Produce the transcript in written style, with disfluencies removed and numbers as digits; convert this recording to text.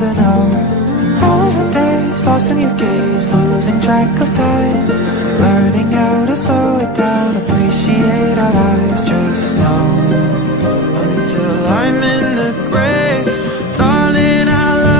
golden hour. Hours and days lost in your gaze, losing track of time, learning how to slow it down, appreciate our lives. Just know, until I'm in